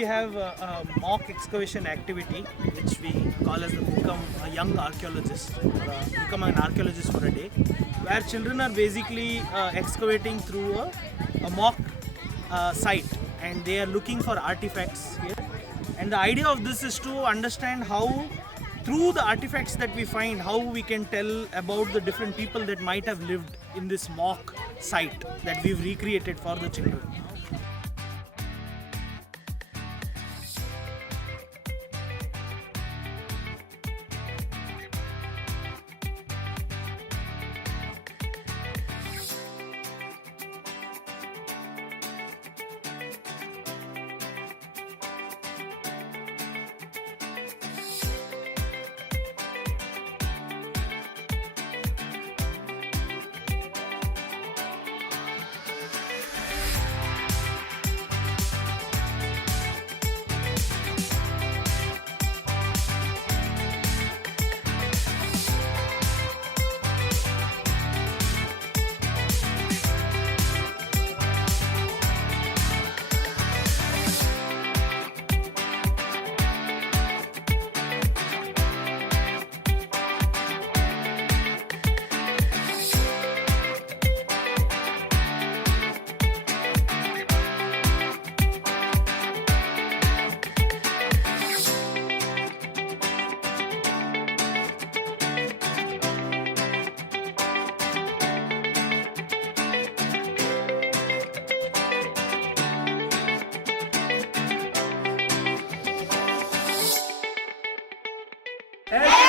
we have a mock excavation activity which we call as the become a young archaeologist, or become an archaeologist for a day, where children are basically excavating through a mock site, and they are looking for artifacts here. And the idea of this is to understand how, through the artifacts that we find, how we can tell about the different people that might have lived in this mock site that we've recreated for the children. Hey!